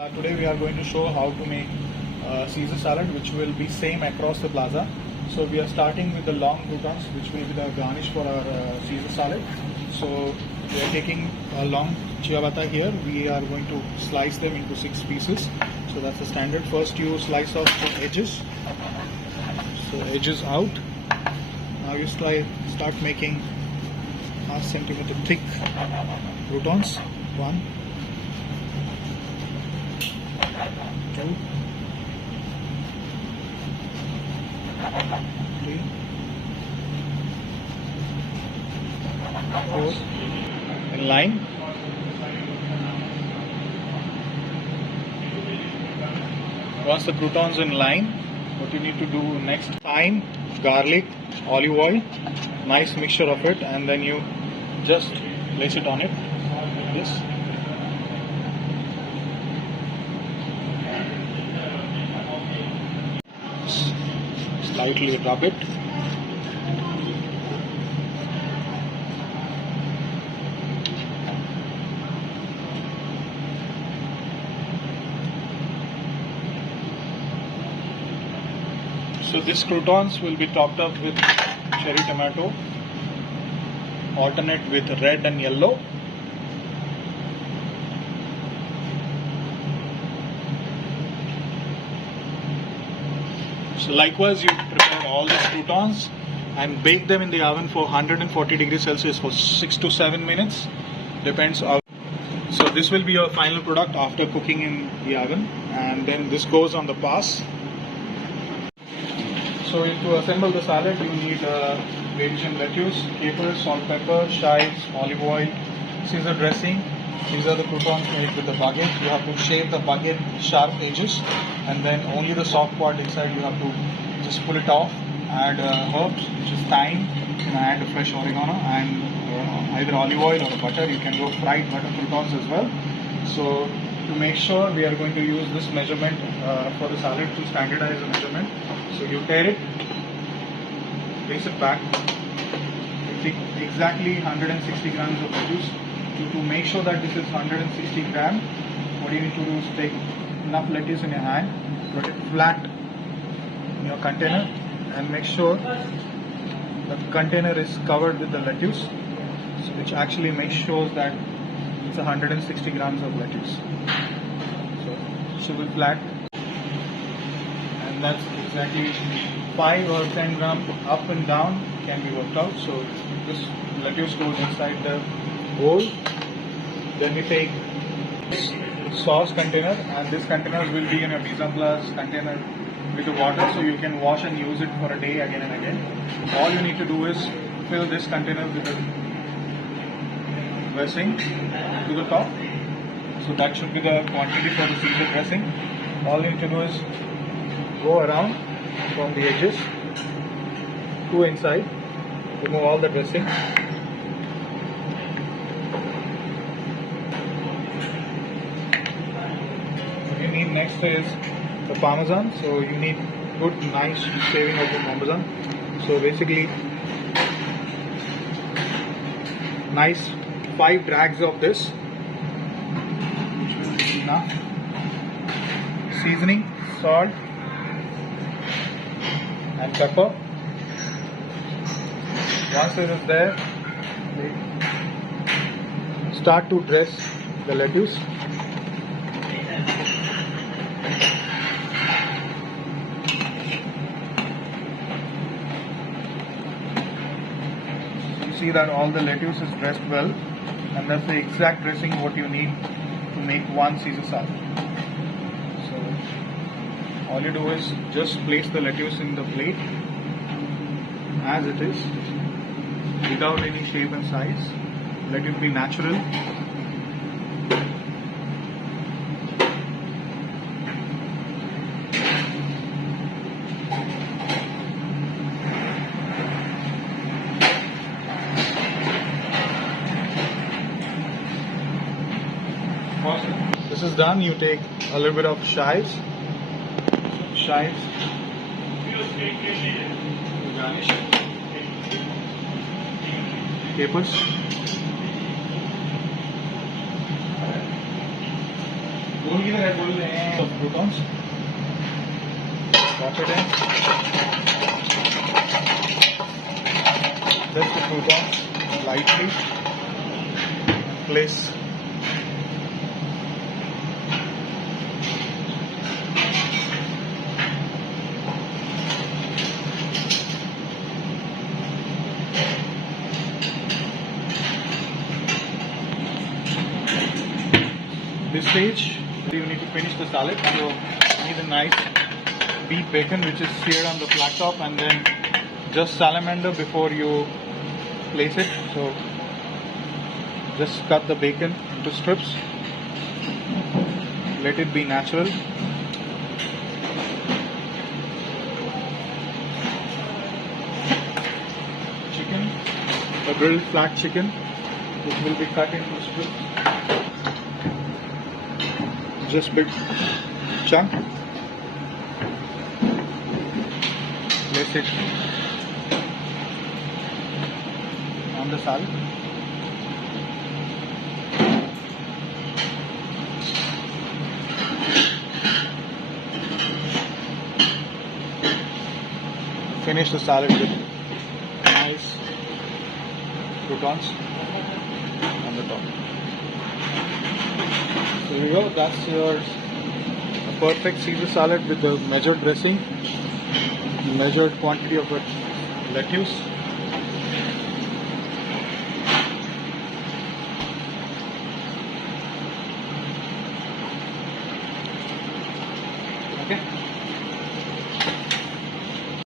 Today we are going to show how to make Caesar salad, which will be same across the plaza. So we are starting with the long croutons, which will be the garnish for our Caesar salad. So we are taking a long ciabatta here. We are going to slice them into 6 pieces. So that's the standard. First you slice off the edges. So edges out. Now you start making half centimeter thick croutons. 1, 2, 3, 4 in line. Once the croutons in line, what you need to do next, thyme, garlic, olive oil, nice mixture of it, and then you just place it on it like this. Slightly rub it. So these croutons will be topped up with cherry tomato, alternate with red and yellow. So likewise, you prepare all these croutons and bake them in the oven for 140 degrees Celsius for 6 to 7 minutes. Depends on. So this will be your final product after cooking in the oven, and then this goes on the pass. So to assemble the salad, you need Belgian lettuce, capers, salt, pepper, chives, olive oil, Caesar dressing. These are the croutons made with the baguette. You have to shave the baguette sharp edges, and then only the soft part inside you have to just pull it off. Add herbs, which is thyme. You can add fresh oregano and either olive oil or butter. You can go fried butter croutons as well. So to make sure, we are going to use this measurement for the salad to standardize the measurement. So you tear it, place it back. Exactly 160 grams of lettuce. To make sure that this is 160 grams, what you need to do is take enough lettuce in your hand, put it flat in your container, and make sure the container is covered with the lettuce, so which actually makes sure that it's 160 grams of lettuce. So it should be flat, and that's exactly 5 or 10 grams up and down can be worked out. So this lettuce goes inside the bowl. Then we take sauce container, and this container will be in a mise en place container with the water, so you can wash and use it for a day again and again. All you need to do is fill this container with the dressing to the top. So that should be the quantity for the Caesar dressing. All you need to do is go around from the edges to inside, remove all the dressing. What you need next is the parmesan. So you need good nice shaving of the parmesan. So basically nice 5 drags of this, which will be enough. Seasoning, salt and pepper. Once it is there, start to dress the lettuce. You see that all the lettuce is dressed well, and that's the exact dressing what you need to make one Caesar salad. So all you do is just place the lettuce in the plate as it is, without any shape and size. Let it be natural. This is done. You take a little bit of chives, garnish, capers. of croutons. Drop it in. Just the croutons lightly. Place this stage you need to finish the salad, so you need a nice beef bacon which is seared on the flat top, and then just salamander before you place it. So just cut the bacon into strips, let it be natural. Chicken, the grilled flat chicken, which will be cut into strips. Just big chunk. Place it on the salad. Finish the salad with nice croutons on the top. There you go, that's your perfect Caesar salad with the measured dressing, measured quantity of lettuce,